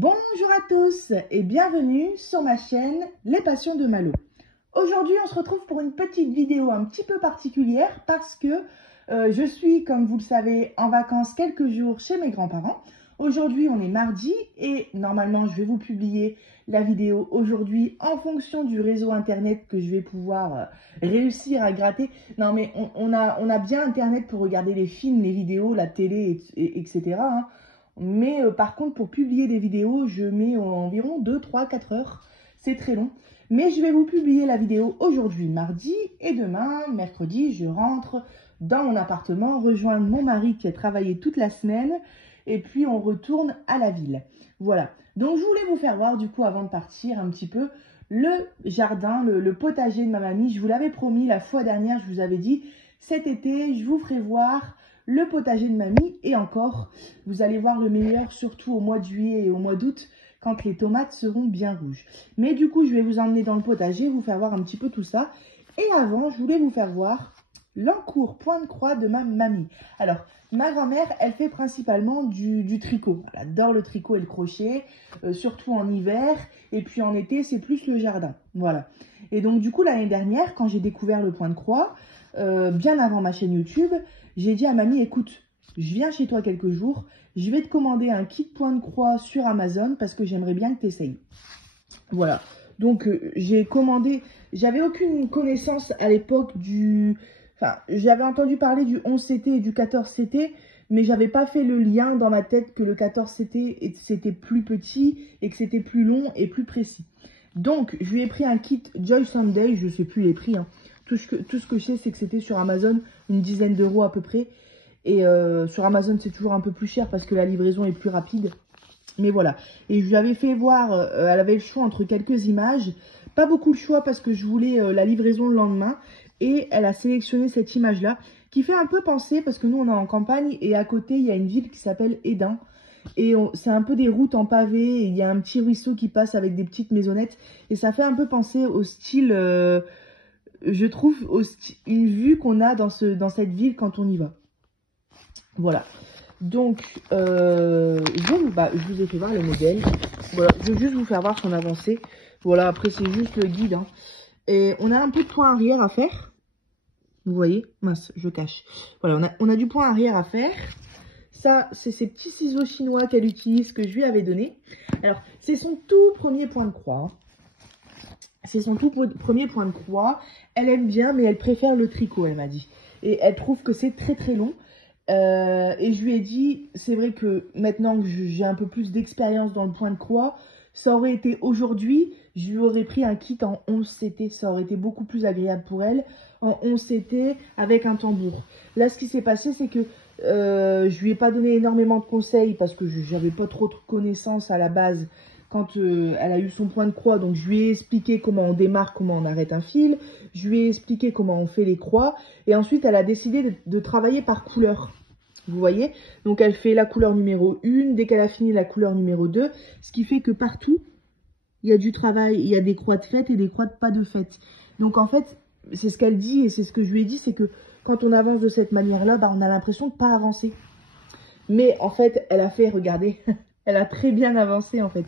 Bonjour à tous et bienvenue sur ma chaîne Les Passions de Malo. Aujourd'hui on se retrouve pour une petite vidéo un petit peu particulière parce que je suis, comme vous le savez, en vacances quelques jours chez mes grands-parents. Aujourd'hui on est mardi et normalement je vais vous publier la vidéo aujourd'hui en fonction du réseau internet que je vais pouvoir réussir à gratter. Non mais on a bien internet pour regarder les films, les vidéos, la télé, etc. hein. Mais par contre, pour publier des vidéos, je mets environ 2, 3, 4 heures. C'est très long. Mais je vais vous publier la vidéo aujourd'hui, mardi. Et demain, mercredi, je rentre dans mon appartement, rejoindre mon mari qui a travaillé toute la semaine. Et puis, on retourne à la ville. Voilà. Donc, je voulais vous faire voir, du coup, avant de partir, un petit peu le jardin, le potager de ma mamie. Je vous l'avais promis la fois dernière, je vous avais dit, cet été, je vous ferai voir le potager de mamie. Et encore, vous allez voir le meilleur, surtout au mois de juillet et au mois d'août, quand les tomates seront bien rouges. Mais du coup, je vais vous emmener dans le potager, vous faire voir un petit peu tout ça. Et avant, je voulais vous faire voir l'encours point de croix de ma mamie. Alors, ma grand-mère, elle fait principalement du tricot. Elle adore le tricot et le crochet, surtout en hiver. Et puis en été, c'est plus le jardin. Voilà. Et donc, du coup, l'année dernière, quand j'ai découvert le point de croix, bien avant ma chaîne YouTube, j'ai dit à mamie, écoute, je viens chez toi quelques jours, je vais te commander un kit point de croix sur Amazon parce que j'aimerais bien que tu essayes. Voilà. Donc, j'ai commandé, j'avais aucune connaissance à l'époque enfin, j'avais entendu parler du 11CT et du 14CT, mais j'avais pas fait le lien dans ma tête que le 14CT c'était plus petit et que c'était plus long et plus précis. Donc, je lui ai pris un kit Joy Sunday, je sais plus les prix, hein. Tout ce que je sais, c'est que c'était sur Amazon, une dizaine d'euros à peu près. Et sur Amazon, c'est toujours un peu plus cher parce que la livraison est plus rapide. Mais voilà. Et je lui avais fait voir, elle avait le choix entre quelques images. Pas beaucoup le choix parce que je voulais la livraison le lendemain. Et elle a sélectionné cette image-là qui fait un peu penser, parce que nous, on est en campagne et à côté, il y a une ville qui s'appelle Hesdin. Et c'est un peu des routes en pavé. Et il y a un petit ruisseau qui passe avec des petites maisonnettes. Et ça fait un peu penser au style... je trouve une vue qu'on a dans cette ville quand on y va. Voilà. Donc, je vous ai fait voir le modèle. Voilà, je vais juste vous faire voir son avancée. Voilà, après c'est juste le guide. Hein. Et on a un peu de point arrière à faire. Vous voyez? Mince, je cache. Voilà, on a du point arrière à faire. Ça, c'est ces petits ciseaux chinois qu'elle utilise, que je lui avais donné. Alors, c'est son tout premier point de croix. Hein. C'est son tout premier point de croix. Elle aime bien, mais elle préfère le tricot, elle m'a dit. Et elle trouve que c'est très très long. Et je lui ai dit, c'est vrai que maintenant que j'ai un peu plus d'expérience dans le point de croix, ça aurait été aujourd'hui, je lui aurais pris un kit en 11CT. Ça aurait été beaucoup plus agréable pour elle, en 11CT avec un tambour. Là, ce qui s'est passé, c'est que je lui ai pas donné énormément de conseils parce que j'avais pas trop de connaissances à la base quand elle a eu son point de croix. Donc, je lui ai expliqué comment on démarre, comment on arrête un fil. Je lui ai expliqué comment on fait les croix. Et ensuite, elle a décidé de travailler par couleur. Vous voyez? Donc, elle fait la couleur numéro 1. Dès qu'elle a fini la couleur numéro 2, ce qui fait que partout, il y a du travail. Il y a des croix de fête et des croix de pas de fête. Donc, en fait, c'est ce qu'elle dit et c'est ce que je lui ai dit, c'est que quand on avance de cette manière-là, bah, on a l'impression de pas avancer. Mais en fait, elle a fait, regardez, elle a très bien avancé en fait.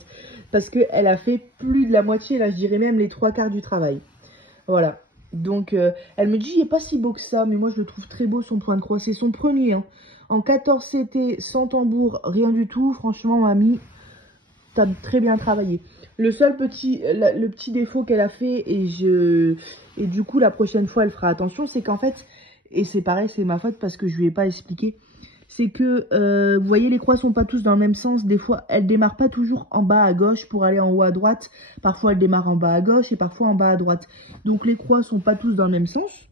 Parce qu'elle a fait plus de la moitié, là je dirais même les 3/4 du travail. Voilà. Donc elle me dit, il n'est pas si beau que ça, mais moi je le trouve très beau son point de croix. C'est son premier. Hein. En 14CT, sans tambour, rien du tout. Franchement, mamie, t'as très bien travaillé. Le seul le petit défaut qu'elle a fait, et du coup la prochaine fois elle fera attention, c'est qu'en fait, et c'est pareil, c'est ma faute parce que je lui ai pas expliqué, c'est que, vous voyez, les croix sont pas tous dans le même sens. Des fois, elles démarrent pas toujours en bas à gauche pour aller en haut à droite. Parfois, elles démarrent en bas à gauche et parfois en bas à droite. Donc, les croix sont pas tous dans le même sens.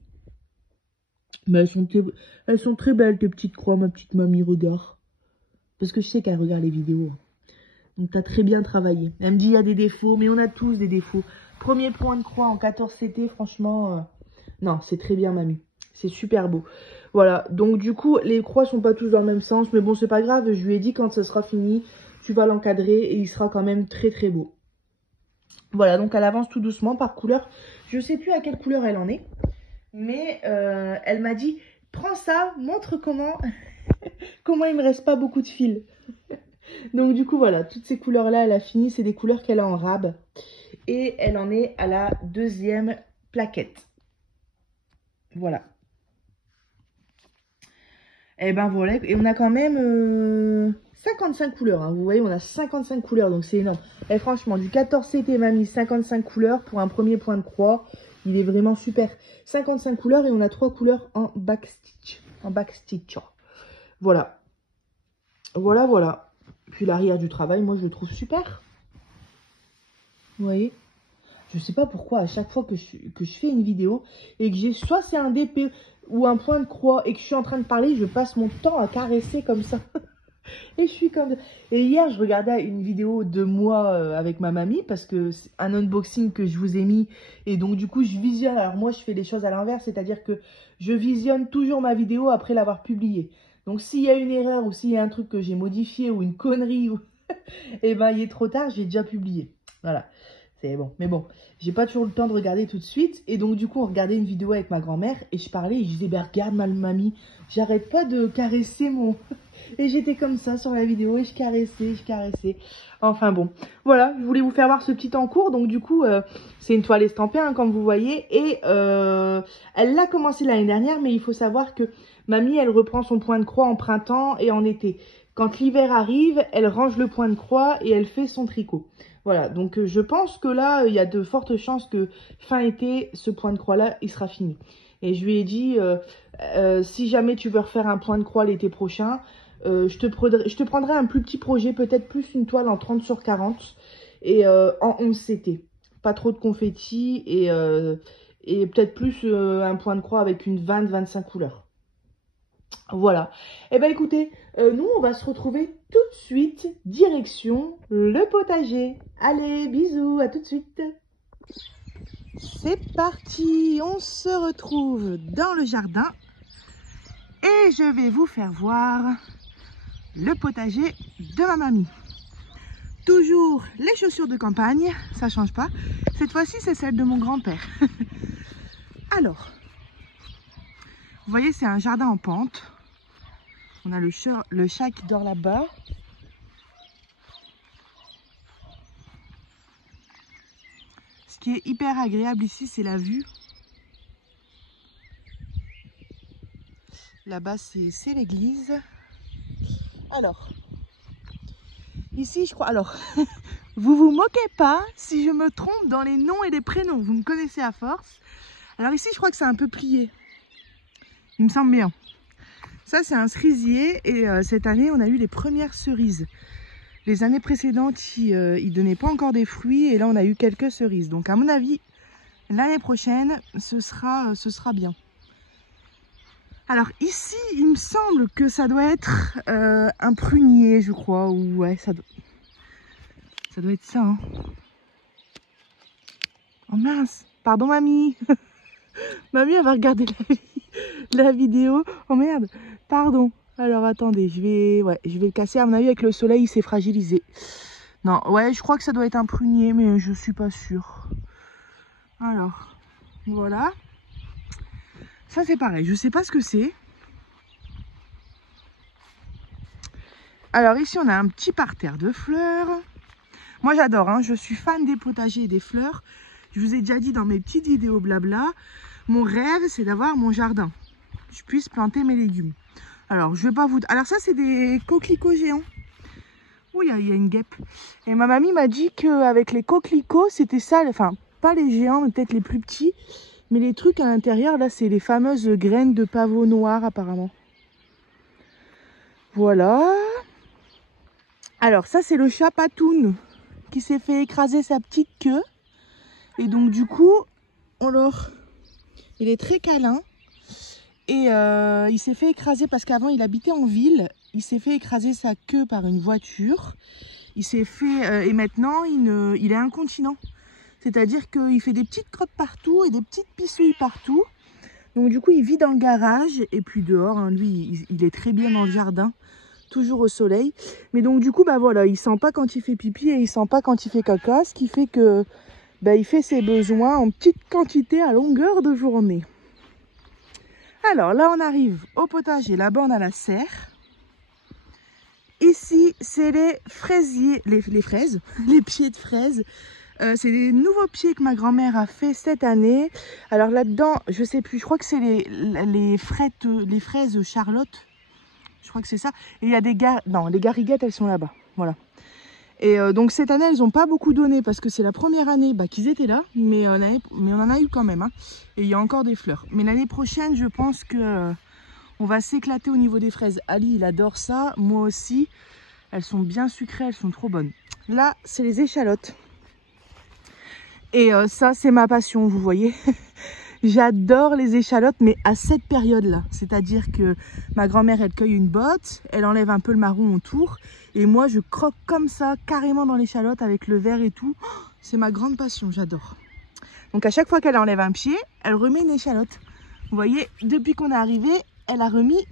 Mais elles sont très belles, tes petites croix, ma petite mamie, regarde. Parce que je sais qu'elle regarde les vidéos. Donc, t'as très bien travaillé. Elle me dit, il y a des défauts, mais on a tous des défauts. Premier point de croix en 14CT, franchement, non, c'est très bien, mamie. C'est super beau. Voilà, donc du coup, les croix sont pas tous dans le même sens. Mais bon, c'est pas grave, je lui ai dit quand ça sera fini, tu vas l'encadrer et il sera quand même très très beau. Voilà, donc elle avance tout doucement par couleur. Je sais plus à quelle couleur elle en est. Mais elle m'a dit, prends ça, montre comment il me reste pas beaucoup de fils. Donc du coup, voilà, toutes ces couleurs-là, elle a fini. C'est des couleurs qu'elle a en rab. Et elle en est à la 2e plaquette. Voilà. Et ben voilà, et on a quand même 55 couleurs. Hein. Vous voyez, on a 55 couleurs, donc c'est énorme. Et franchement, du 14 CT Mamie, 55 couleurs pour un premier point de croix. Il est vraiment super. 55 couleurs et on a 3 couleurs en backstitch. Voilà. Voilà, voilà. Puis l'arrière du travail, moi, je le trouve super. Vous voyez? Je sais pas pourquoi, à chaque fois que je fais une vidéo et que j'ai soit c'est un DP ou un point de croix et que je suis en train de parler, je passe mon temps à caresser comme ça. Et je suis comme... Et hier, je regardais une vidéo de moi avec ma mamie parce que c'est un unboxing que je vous ai mis. Et donc, du coup, je visionne. Alors, moi, je fais les choses à l'inverse, c'est-à-dire que je visionne toujours ma vidéo après l'avoir publiée. Donc, s'il y a une erreur ou s'il y a un truc que j'ai modifié ou une connerie, ou... eh ben, il est trop tard, j'ai déjà publié. Voilà. C'est bon. Mais bon, j'ai pas toujours le temps de regarder tout de suite. Et donc, du coup, on regardait une vidéo avec ma grand-mère et je parlais et je disais, ben, regarde ma mamie, j'arrête pas de caresser mon... Et j'étais comme ça sur la vidéo et je caressais. Enfin bon, voilà, je voulais vous faire voir ce petit encours. Donc du coup, c'est une toile estampée, hein, comme vous voyez. Et elle l'a commencé l'année dernière, mais il faut savoir que mamie, elle reprend son point de croix en printemps et en été. Quand l'hiver arrive, elle range le point de croix et elle fait son tricot. Voilà, donc je pense que là, il y a de fortes chances que fin été, ce point de croix-là, il sera fini. Et je lui ai dit, si jamais tu veux refaire un point de croix l'été prochain, je te prendrai un plus petit projet, peut-être plus une toile en 30 sur 40 et en 11 CT. Pas trop de confetti et peut-être plus un point de croix avec une 20-25 couleurs. Voilà. Et ben écoutez, nous on va se retrouver tout de suite, direction le potager. Allez, bisous, à tout de suite. C'est parti, on se retrouve dans le jardin et je vais vous faire voir le potager de ma mamie. Toujours les chaussures de campagne, ça change pas. Cette fois-ci, c'est celle de mon grand-père. Alors, vous voyez, c'est un jardin en pente. On a le chat qui dort là-bas. Ce qui est hyper agréable ici, c'est la vue. Là-bas, c'est l'église. Alors, ici, je crois... Alors, vous vous moquez pas si je me trompe dans les noms et les prénoms. Vous me connaissez à force. Alors ici, je crois que c'est un peu plié. Il me semble bien. Ça, c'est un cerisier. Et cette année, on a eu les premières cerises. Les années précédentes, ils ne donnaient pas encore des fruits. Et là, on a eu quelques cerises. Donc, à mon avis, l'année prochaine, ce sera bien. Alors ici, il me semble que ça doit être un prunier, je crois. Ou ouais, ça doit être ça. Hein. Oh mince, pardon mamie. Mamie, elle va regarder la vidéo. Oh merde, pardon. Alors attendez, je vais le casser. À mon avis, avec le soleil, il s'est fragilisé. Non, ouais, je crois que ça doit être un prunier, mais je suis pas sûre. Alors, voilà. Ça, c'est pareil. Je sais pas ce que c'est. Alors ici, on a un petit parterre de fleurs. Moi, j'adore, hein, je suis fan des potagers et des fleurs. Je vous ai déjà dit dans mes petites vidéos blabla, mon rêve, c'est d'avoir mon jardin. Je puisse planter mes légumes. Alors, je vais pas vous... Alors ça, c'est des coquelicots géants. Oui, il y a une guêpe. Et ma mamie m'a dit qu'avec les coquelicots, c'était ça. Enfin, pas les géants, mais peut-être les plus petits. Mais les trucs à l'intérieur, là, c'est les fameuses graines de pavot noir, apparemment. Voilà. Alors, ça, c'est le chat Patoun qui s'est fait écraser sa petite queue. Et donc, du coup, il est très câlin. Et il s'est fait écraser parce qu'avant, il habitait en ville. Il s'est fait écraser sa queue par une voiture. Il s'est fait... et maintenant, il est incontinent. C'est-à-dire qu'il fait des petites crottes partout et des petites pissouilles partout. Donc, du coup, il vit dans le garage. Et puis dehors, hein, lui, il est très bien dans le jardin. Toujours au soleil. Mais donc, du coup, bah voilà, il sent pas quand il fait pipi et il sent pas quand il fait caca. Ce qui fait que il fait ses besoins en petite quantité à longueur de journée. Alors là, on arrive au potager. Là-bas, on a la serre. Ici, c'est les fraisiers, les fraises, les pieds de fraises. C'est des nouveaux pieds que ma grand-mère a fait cette année. Alors là-dedans, je sais plus, je crois que c'est les fraises Charlotte. Je crois que c'est ça. Et il y a les gariguettes, elles sont là-bas. Voilà. Et donc cette année, elles n'ont pas beaucoup donné parce que c'est la première année qu'ils étaient là. Mais on en a eu quand même. Hein. Et il y a encore des fleurs. Mais l'année prochaine, je pense que on va s'éclater au niveau des fraises. Ali, il adore ça. Moi aussi. Elles sont bien sucrées, elles sont trop bonnes. Là, c'est les échalotes. Et ça, c'est ma passion, vous voyez. J'adore les échalotes, mais à cette période-là. C'est-à-dire que ma grand-mère, elle cueille une botte, elle enlève un peu le marron autour. Et moi, je croque comme ça, carrément dans l'échalote, avec le verre et tout. C'est ma grande passion, j'adore. Donc à chaque fois qu'elle enlève un pied, elle remet une échalote. Vous voyez, depuis qu'on est arrivé, elle a remis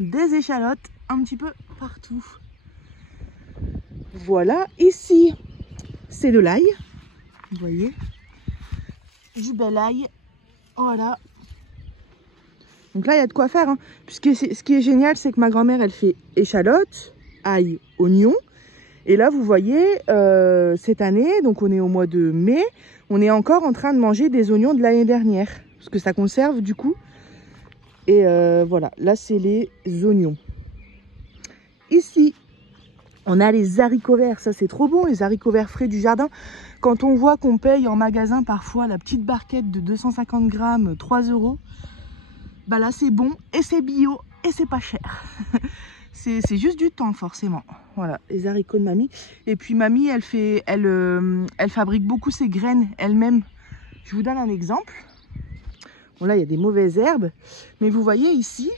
des échalotes un petit peu partout. Voilà, ici, c'est de l'ail. Vous voyez, du bel ail. Voilà. Donc là, il y a de quoi faire. Hein. Puisque ce qui est génial, c'est que ma grand-mère, elle fait échalote, ail, oignon. Et là, vous voyez, cette année, donc on est au mois de mai, on est encore en train de manger des oignons de l'année dernière. Parce que ça conserve du coup. Et voilà, là, c'est les oignons. Ici, on a les haricots verts. Ça, c'est trop bon, les haricots verts frais du jardin. Quand on voit qu'on paye en magasin parfois la petite barquette de 250 grammes, 3 €, bah là, c'est bon et c'est bio et c'est pas cher. C'est juste du temps, forcément. Voilà, les haricots de mamie. Et puis, mamie, elle fabrique beaucoup ses graines elle-même. Je vous donne un exemple. Bon, là, il y a des mauvaises herbes. Mais vous voyez ici,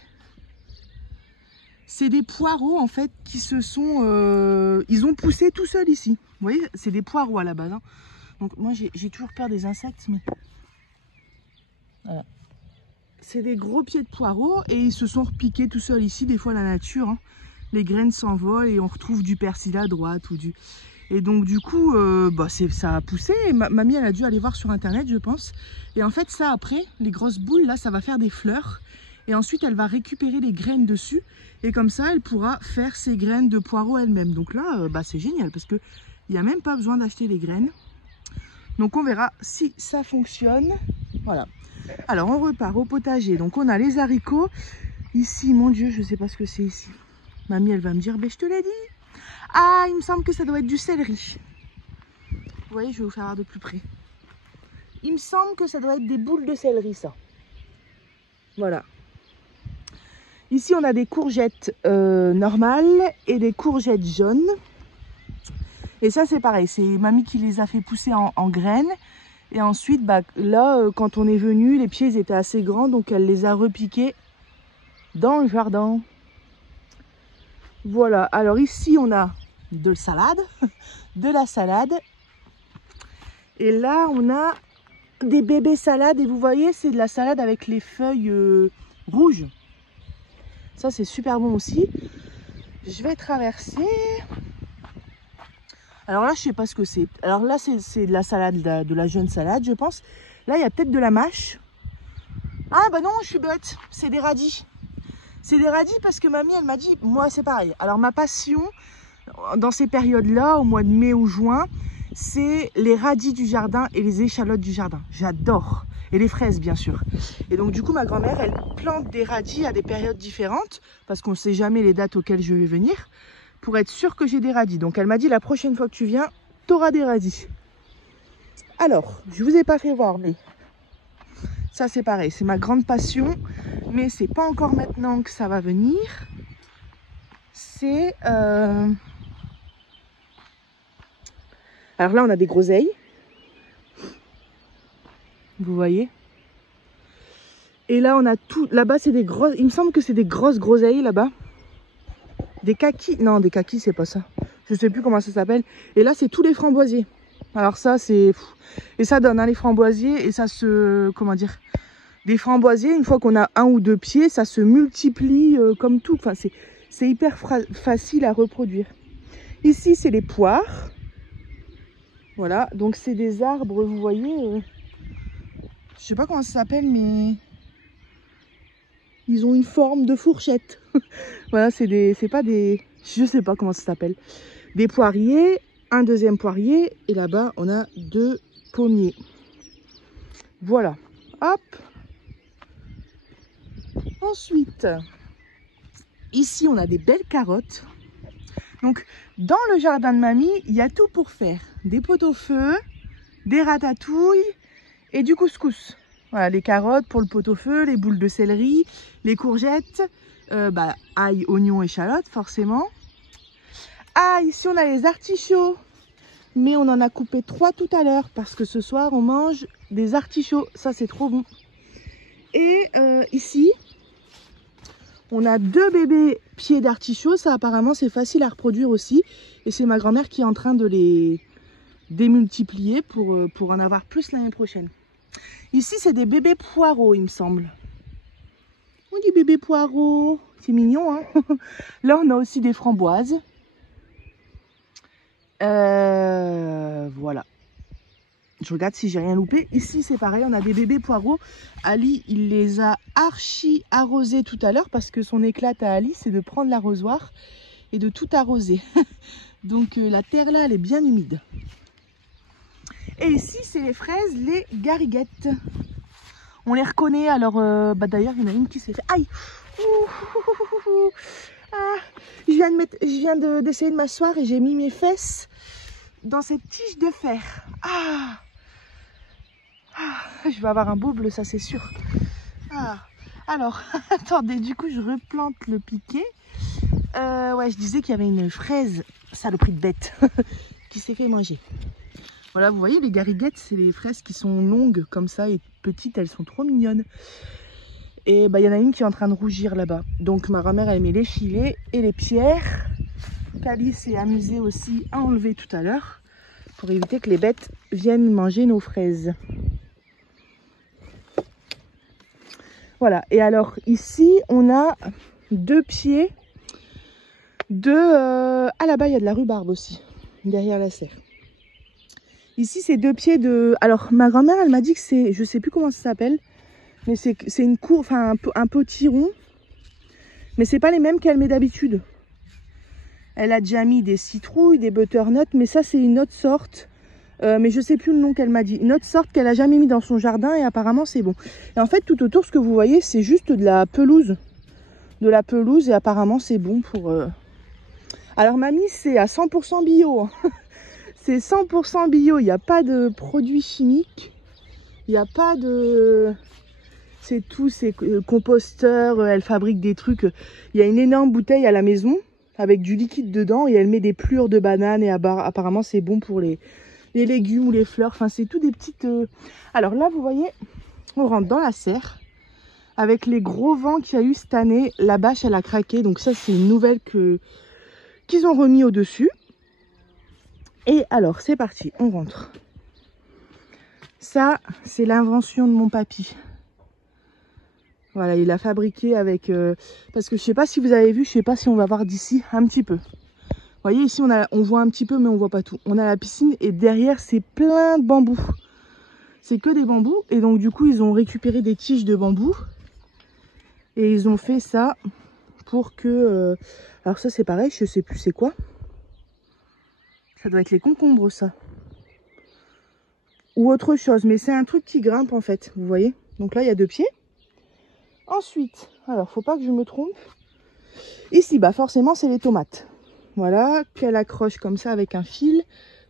c'est des poireaux, en fait, qui se sont... ils ont poussé tout seuls ici. Vous voyez, c'est des poireaux à la base. Hein. Donc, moi, j'ai toujours peur des insectes, mais... Voilà. C'est des gros pieds de poireaux et ils se sont repiqués tout seuls ici. Des fois, la nature, hein, les graines s'envolent et on retrouve du persil à droite ou du... Et donc, du coup, ça a poussé. Et mamie, elle a dû aller voir sur Internet, je pense. Et en fait, ça, après, les grosses boules, là, ça va faire des fleurs. Et ensuite, elle va récupérer les graines dessus. Et comme ça, elle pourra faire ses graines de poireaux elle-même. Donc là, c'est génial parce qu'il n'y a même pas besoin d'acheter les graines. Donc, on verra si ça fonctionne. Voilà. Alors, on repart au potager. Donc, on a les haricots. Ici, mon Dieu, je ne sais pas ce que c'est ici. Mamie, elle va me dire, je te l'ai dit. Ah, il me semble que ça doit être du céleri. Vous voyez, je vais vous faire voir de plus près. Il me semble que ça doit être des boules de céleri, ça. Voilà. Ici, on a des courgettes normales et des courgettes jaunes. Et ça, c'est pareil. C'est mamie qui les a fait pousser en graines. Et ensuite, là, quand on est venu, les pieds étaient assez grands. Donc, elle les a repiqués dans le jardin. Voilà. Alors ici, on a de la salade. Et là, on a des bébés salades. Et vous voyez, c'est de la salade avec les feuilles rouges. Ça, c'est super bon aussi. Je vais traverser. Alors là, je sais pas ce que c'est. Alors là, c'est de la salade, de la jeune salade, je pense. Là, il y a peut-être de la mâche. Ah, bah non, je suis bête. C'est des radis. C'est des radis parce que mamie, elle m'a dit, moi, c'est pareil. Alors, ma passion, dans ces périodes-là, au mois de mai ou juin, c'est les radis du jardin et les échalotes du jardin. J'adore. Et les fraises, bien sûr. Et donc, du coup, ma grand-mère, elle plante des radis à des périodes différentes parce qu'on ne sait jamais les dates auxquelles je vais venir pour être sûr que j'ai des radis. Donc, elle m'a dit, la prochaine fois que tu viens, tu auras des radis. Alors, je ne vous ai pas fait voir, mais ça, c'est pareil. C'est ma grande passion. Mais c'est pas encore maintenant que ça va venir. C'est... Alors là, on a des groseilles. Vous voyez? Et là, on a tout... Là-bas, c'est des grosses... Il me semble que c'est des grosses groseilles, là-bas. Des kakis. Non, des kakis, c'est pas ça. Je sais plus comment ça s'appelle. Et là, c'est tous les framboisiers. Alors ça, c'est... Et ça donne, hein, les framboisiers. Et ça se... Comment dire? Des framboisiers, une fois qu'on a 1 ou 2 pieds, ça se multiplie comme tout. Enfin, c'est hyper facile à reproduire. Ici, c'est les poires. Voilà, donc c'est des arbres, vous voyez. Je sais pas comment ça s'appelle, mais ils ont une forme de fourchette. Voilà, c'est pas des... je sais pas comment ça s'appelle. Des poiriers, un deuxième poirier et là-bas on a 2 pommiers. Voilà, hop. Ensuite, ici on a des belles carottes. Donc dans le jardin de mamie, il y a tout pour faire. Des pot-au-feu, des ratatouilles et du couscous. Voilà, les carottes pour le pot-au-feu, les boules de céleri, les courgettes, ail, oignon, échalote forcément. Ah, ici on a les artichauts, mais on en a coupé 3 tout à l'heure parce que ce soir on mange des artichauts, ça c'est trop bon. Et ici, on a 2 bébés pieds d'artichauts, ça apparemment c'est facile à reproduire aussi. Et c'est ma grand-mère qui est en train de les démultiplier pour en avoir plus l'année prochaine. Ici c'est des bébés poireaux il me semble. On dit bébé poireaux, c'est mignon hein. Là on a aussi des framboises. Voilà. Je regarde si j'ai rien loupé. Ici c'est pareil, on a des bébés poireaux. Ali il les a archi arrosés tout à l'heure parce que son éclat à Ali c'est de prendre l'arrosoir et de tout arroser. Donc la terre là elle est bien humide. Et ici c'est les fraises, les gariguettes. On les reconnaît alors d'ailleurs il y en a une qui s'est fait aïe. Ah, je viens d'essayer de m'asseoir et j'ai mis mes fesses dans cette tige de fer. Je vais avoir un beau bleu, ça c'est sûr. Alors, attendez, du coup je replante le piquet. Ouais, je disais qu'il y avait une fraise, saloperie de bête, qui s'est fait manger. Voilà, vous voyez les gariguettes, c'est les fraises qui sont longues comme ça et petites, elles sont trop mignonnes. Et il y en a une qui est en train de rougir là-bas. Donc ma grand-mère elle met les filets et les pierres. Cali s'est amusée aussi à enlever tout à l'heure pour éviter que les bêtes viennent manger nos fraises. Voilà, et alors ici on a 2 pieds de... Ah là-bas il y a de la rhubarbe aussi, derrière la serre. Ici c'est 2 pieds de... Alors ma grand-mère elle m'a dit que c'est... Je sais plus comment ça s'appelle. Mais c'est une cour... Enfin un potiron. Mais c'est pas les mêmes qu'elle met d'habitude. Elle a déjà mis des citrouilles, des butternuts. Mais ça c'est une autre sorte. Mais je sais plus le nom qu'elle m'a dit. Une autre sorte qu'elle a jamais mis dans son jardin et apparemment c'est bon. Et en fait tout autour ce que vous voyez c'est juste de la pelouse. De la pelouse et apparemment c'est bon pour... Alors mamie c'est à 100% bio. Hein. C'est 100% bio. Il n'y a pas de produits chimiques. Il n'y a pas de... C'est tout, c'est composteur. Elle fabrique des trucs. Il y a une énorme bouteille à la maison avec du liquide dedans et elle met des pelures de bananes et apparemment c'est bon pour les légumes ou les fleurs. Enfin c'est tout des petites... Alors là vous voyez, on rentre dans la serre. Avec les gros vents qu'il y a eu cette année, la bâche elle a craqué. Donc ça c'est une nouvelle qu'ils ont remis au-dessus. Et alors c'est parti, on rentre. Ça c'est l'invention de mon papy. Voilà, il a fabriqué avec... parce que je sais pas si vous avez vu, je sais pas si on va voir d'ici un petit peu. Vous voyez ici on voit un petit peu mais on voit pas tout. On a la piscine et derrière c'est plein de bambous. C'est que des bambous et donc du coup ils ont récupéré des tiges de bambou. Et ils ont fait ça pour que... Alors ça c'est pareil, je sais plus c'est quoi. Ça doit être les concombres ça. Ou autre chose, mais c'est un truc qui grimpe en fait, vous voyez. Donc là il y a 2 pieds. Ensuite, alors faut pas que je me trompe. Ici, forcément c'est les tomates. Voilà, qu'elle accroche comme ça avec un fil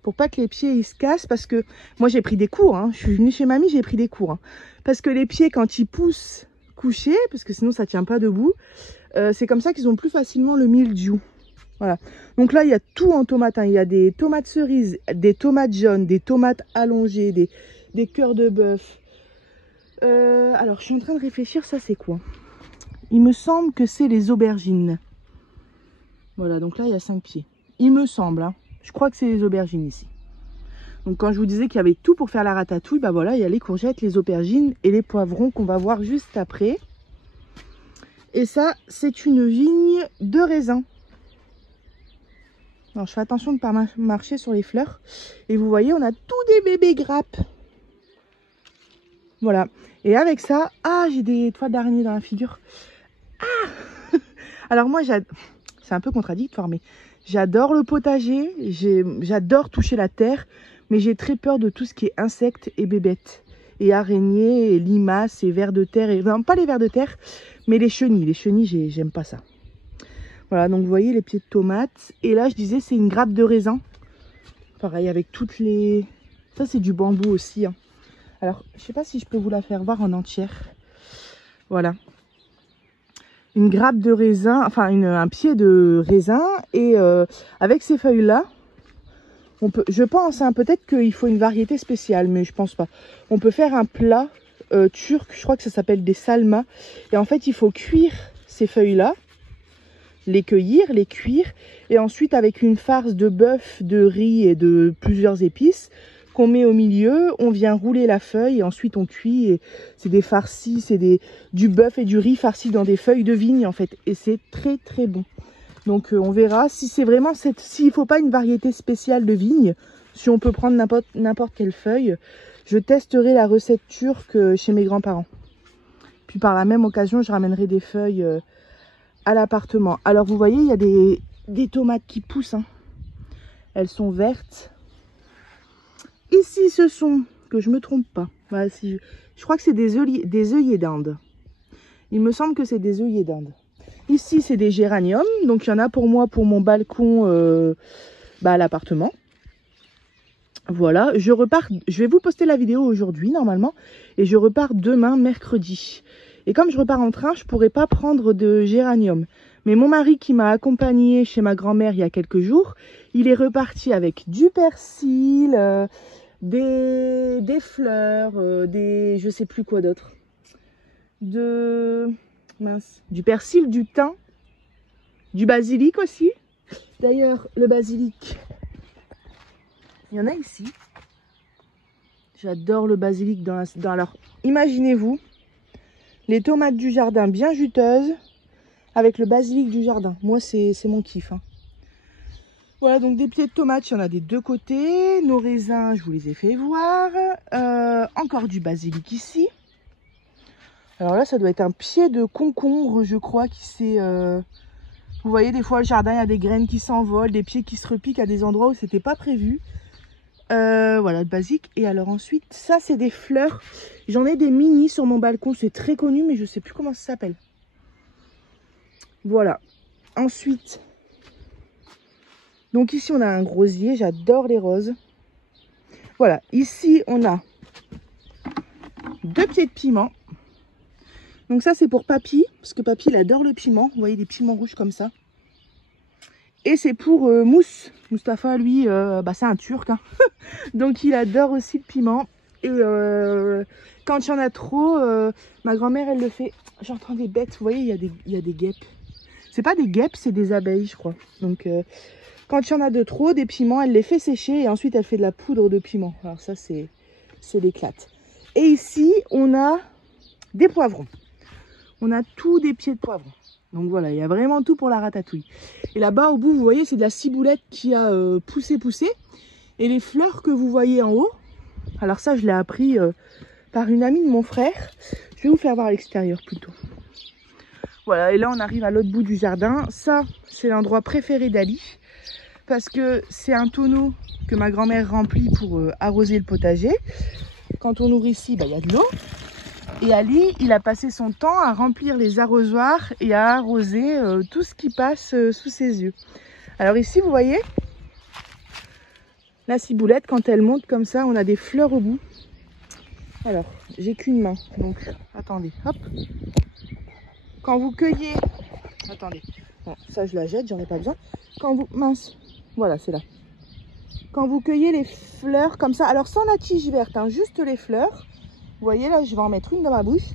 pour pas que les pieds ils se cassent. Parce que moi j'ai pris des cours, hein. Je suis venue chez mamie, j'ai pris des cours. Hein. Parce que les pieds quand ils poussent couchés, parce que sinon ça tient pas debout, c'est comme ça qu'ils ont plus facilement le mildiou. Voilà, donc là il y a tout en tomates. Hein. Il y a des tomates cerises, des tomates jaunes, des tomates allongées, des cœurs de bœuf. Alors je suis en train de réfléchir, ça c'est quoi? Il me semble que c'est les aubergines. Voilà, donc là il y a 5 pieds. Il me semble, hein. Je crois que c'est les aubergines ici. Donc quand je vous disais qu'il y avait tout pour faire la ratatouille, voilà, il y a les courgettes, les aubergines et les poivrons qu'on va voir juste après. Et ça, c'est une vigne de raisin. Alors je fais attention de ne pas marcher sur les fleurs. Et vous voyez, on a tous des bébés grappes. Voilà. Et avec ça, j'ai des toiles d'araignée dans la figure. Alors moi, c'est un peu contradictoire, mais j'adore le potager, j'adore toucher la terre, mais j'ai très peur de tout ce qui est insectes et bébêtes, et araignées, et limaces, et vers de terre, et non, pas les vers de terre, mais les chenilles. Les chenilles, j'aime pas ça. Voilà, donc vous voyez les pieds de tomates, et là je disais c'est une grappe de raisin. Pareil avec toutes les... Ça c'est du bambou aussi, hein. Alors, je sais pas si je peux vous la faire voir en entière. Voilà. Une grappe de raisin, enfin un pied de raisin. Et avec ces feuilles-là, on peut, je pense, hein, peut-être qu'il faut une variété spéciale, mais je pense pas. On peut faire un plat turc, je crois que ça s'appelle des salmas. Et en fait, il faut cuire ces feuilles-là, les cueillir, les cuire. Et ensuite, avec une farce de bœuf, de riz et de plusieurs épices, qu'on met au milieu, on vient rouler la feuille et ensuite on cuit. Et c'est des farcis, c'est du bœuf et du riz farcis dans des feuilles de vigne en fait. Et c'est très très bon. Donc on verra si c'est vraiment s'il ne faut pas une variété spéciale de vigne, si on peut prendre n'importe quelle feuille. Je testerai la recette turque chez mes grands-parents. Puis par la même occasion, je ramènerai des feuilles à l'appartement. Alors vous voyez, il y a des tomates qui poussent, hein. Elles sont vertes. Ici, ce sont, que je me trompe pas, voilà, si je crois que c'est des œillets d'Inde. Il me semble que c'est des œillets d'Inde. Ici, c'est des géraniums. Donc, il y en a pour moi, pour mon balcon à l'appartement. Voilà, je repars. Je vais vous poster la vidéo aujourd'hui, normalement. Et je repars demain, mercredi. Et comme je repars en train, je ne pourrai pas prendre de géranium. Mais mon mari qui m'a accompagné chez ma grand-mère il y a quelques jours, il est reparti avec du persil, des fleurs, je sais plus quoi d'autre. Du persil, du thym, du basilic aussi. D'ailleurs, le basilic, il y en a ici. J'adore le basilic alors, imaginez-vous les tomates du jardin bien juteuses avec le basilic du jardin. Moi, c'est mon kiff, hein. Voilà, donc des pieds de tomates, il y en a des deux côtés. Nos raisins, je vous les ai fait voir. Encore du basilic ici. Alors là, ça doit être un pied de concombre, je crois, qui s'est... Vous voyez, des fois, le jardin, il y a des graines qui s'envolent, des pieds qui se repiquent à des endroits où c'était pas prévu. Voilà, le basilic. Et alors ensuite, ça, c'est des fleurs. J'en ai des mini sur mon balcon. C'est très connu, mais je sais plus comment ça s'appelle. Voilà. Ensuite... Donc ici, on a un rosier. J'adore les roses. Voilà. Ici, on a 2 pieds de piment. Donc ça, c'est pour Papy. Parce que Papy, il adore le piment. Vous voyez, des piments rouges comme ça. Et c'est pour Mousse. Mustapha, lui, c'est un Turc, hein. Donc il adore aussi le piment. Et quand il y en a trop, ma grand-mère, elle le fait. J'entends des bêtes. Vous voyez, il y a des guêpes. C'est pas des guêpes, c'est des abeilles, je crois. Donc... quand il y en a de trop, des piments, elle les fait sécher et ensuite elle fait de la poudre de piment. Alors ça, c'est l'éclate. Et ici, on a des poivrons. On a tous des pieds de poivrons. Donc voilà, il y a vraiment tout pour la ratatouille. Et là-bas, au bout, vous voyez, c'est de la ciboulette qui a poussé. Et les fleurs que vous voyez en haut, alors ça, je l'ai appris par une amie de mon frère. Je vais vous faire voir à l'extérieur plutôt. Voilà, et là, on arrive à l'autre bout du jardin. Ça, c'est l'endroit préféré d'Ali. Parce que c'est un tonneau que ma grand-mère remplit pour arroser le potager. Quand on ouvre ici, il y a de l'eau. Et Ali, il a passé son temps à remplir les arrosoirs et à arroser tout ce qui passe sous ses yeux. Alors ici, vous voyez, la ciboulette, quand elle monte comme ça, on a des fleurs au bout. Alors, j'ai qu'une main, donc attendez, hop. Quand vous cueillez... Attendez, bon, ça je la jette, j'en ai pas besoin. Quand vous... Mince. Voilà, c'est là. Quand vous cueillez les fleurs comme ça, alors sans la tige verte, hein, juste les fleurs. Vous voyez là, je vais en mettre une dans ma bouche.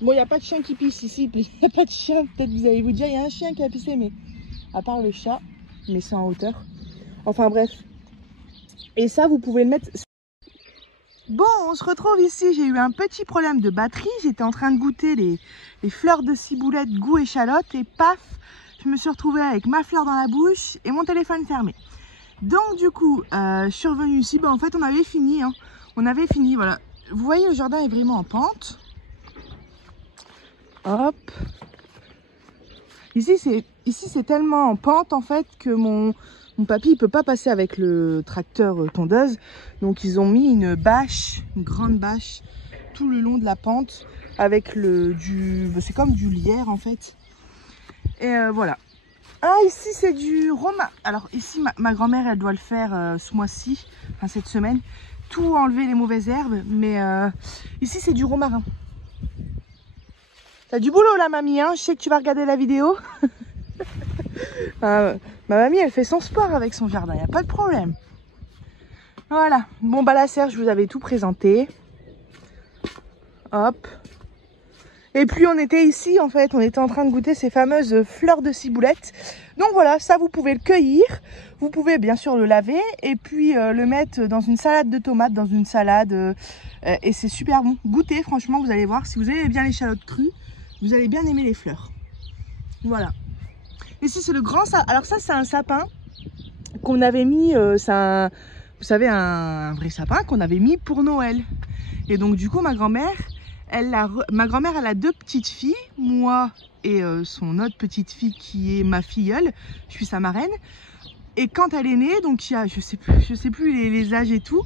Bon, il n'y a pas de chien qui pisse ici, puis il n'y a pas de chien. Peut-être vous allez vous dire, il y a un chien qui a pissé, mais à part le chat, mais c'est en hauteur. Enfin bref. Et ça, vous pouvez le mettre... Bon, on se retrouve ici. J'ai eu un petit problème de batterie. J'étais en train de goûter les fleurs de ciboulette goût échalote et paf, je me suis retrouvée avec ma fleur dans la bouche et mon téléphone fermé. Donc du coup, je suis revenue ici. En fait, on avait fini. Hein. On avait fini, voilà. Vous voyez, le jardin est vraiment en pente. Hop. Ici, ici c'est tellement en pente en fait que mon papy il peut pas passer avec le tracteur tondeuse. Donc ils ont mis une bâche, une grande bâche tout le long de la pente avec c'est comme du lierre en fait. Et voilà. Ah, ici c'est du romarin. Alors ici ma grand-mère elle doit le faire ce mois-ci, enfin cette semaine, tout enlever les mauvaises herbes, mais ici c'est du romarin. T'as du boulot là mamie, hein? Je sais que tu vas regarder la vidéo. Ma mamie elle fait son sport avec son jardin, y a pas de problème. Voilà, bon bah la serre je vous avais tout présenté. Hop. Et puis on était ici en fait, on était en train de goûter ces fameuses fleurs de ciboulette. Donc voilà, ça vous pouvez le cueillir, vous pouvez bien sûr le laver et puis le mettre dans une salade de tomates, dans une salade et c'est super bon. Goûtez, franchement vous allez voir, si vous aimez bien l'échalote crue, vous allez bien aimer les fleurs. Voilà. Ici c'est le grand sapin, alors ça c'est un sapin qu'on avait mis, vous savez un vrai sapin qu'on avait mis pour Noël. Et donc du coup ma grand-mère, elle a deux petites filles, moi et son autre petite fille qui est ma filleule, je suis sa marraine. Et quand elle est née, donc il y a, je sais plus les âges et tout,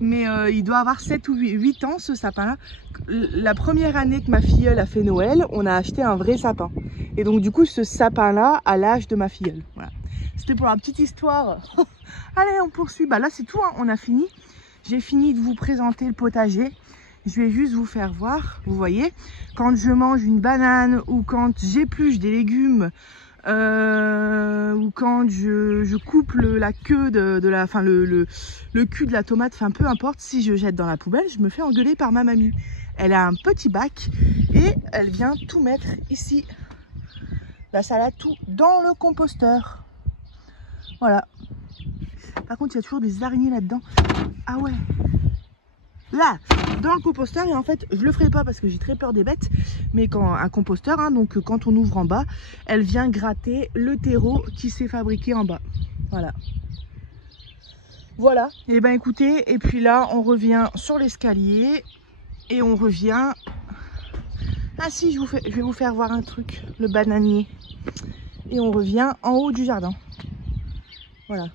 mais il doit avoir 7 ou 8 ans ce sapin-là. La première année que ma filleule a fait Noël, on a acheté un vrai sapin. Et donc du coup ce sapin-là a l'âge de ma filleule. Voilà. C'était pour la petite histoire. Allez, on poursuit. Bah là c'est tout, hein. On a fini. J'ai fini de vous présenter le potager. Je vais juste vous faire voir, vous voyez, quand je mange une banane ou quand j'épluche des légumes ou quand je coupe la queue le cul de la tomate, enfin peu importe, si je jette dans la poubelle, je me fais engueuler par ma mamie. Elle a un petit bac et elle vient tout mettre ici, la salade, tout dans le composteur. Voilà. Par contre, il y a toujours des araignées là-dedans. Ah ouais. Là, dans le composteur, et en fait je le ferai pas parce que j'ai très peur des bêtes, mais quand un composteur, hein, donc quand on ouvre en bas, elle vient gratter le terreau qui s'est fabriqué en bas. Voilà, et ben écoutez, et puis là on revient sur l'escalier et on revient. Ah si, je vais vous faire voir un truc, le bananier. Et on revient en haut du jardin. Voilà,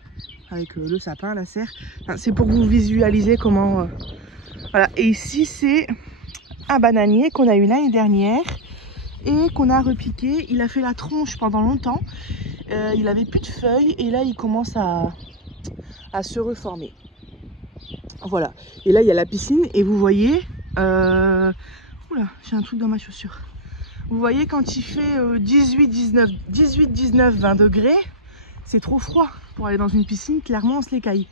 avec le sapin, la serre. Enfin, c'est pour vous visualiser comment. Voilà, et ici c'est un bananier qu'on a eu l'année dernière et qu'on a repiqué. Il a fait la tronche pendant longtemps, il avait plus de feuilles et là il commence à se reformer. Voilà, et là il y a la piscine et vous voyez, oula, j'ai un truc dans ma chaussure. Vous voyez quand il fait 18, 19, 20 degrés, c'est trop froid pour aller dans une piscine, clairement on se les caille.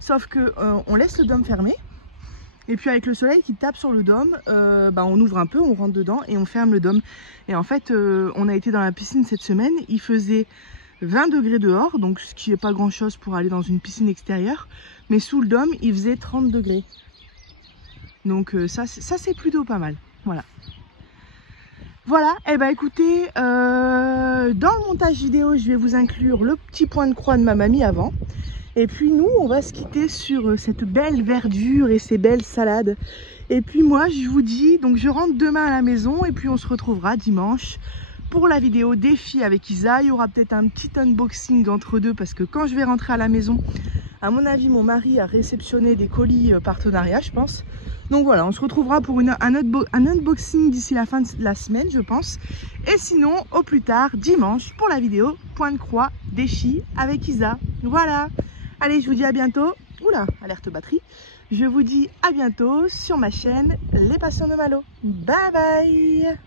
Sauf que on laisse le dôme fermé. Et puis avec le soleil qui tape sur le dôme, on ouvre un peu, on rentre dedans et on ferme le dôme. Et en fait, on a été dans la piscine cette semaine, il faisait 20 degrés dehors, donc ce qui n'est pas grand chose pour aller dans une piscine extérieure. Mais sous le dôme, il faisait 30 degrés. Donc ça c'est plutôt pas mal. Voilà. Voilà, et ben écoutez, dans le montage vidéo, je vais vous inclure le petit point de croix de ma mamie avant. Et puis nous, on va se quitter sur cette belle verdure et ces belles salades. Et puis moi, je vous dis, donc je rentre demain à la maison et puis on se retrouvera dimanche pour la vidéo défi avec Isa. Il y aura peut-être un petit unboxing entre deux parce que quand je vais rentrer à la maison, à mon avis, mon mari a réceptionné des colis partenariat, je pense. Donc voilà, on se retrouvera pour un unboxing d'ici la fin de la semaine, je pense. Et sinon, au plus tard, dimanche, pour la vidéo point de croix défi avec Isa. Voilà. Allez, je vous dis à bientôt. Oula, alerte batterie. Je vous dis à bientôt sur ma chaîne Les Passions de Malo. Bye bye.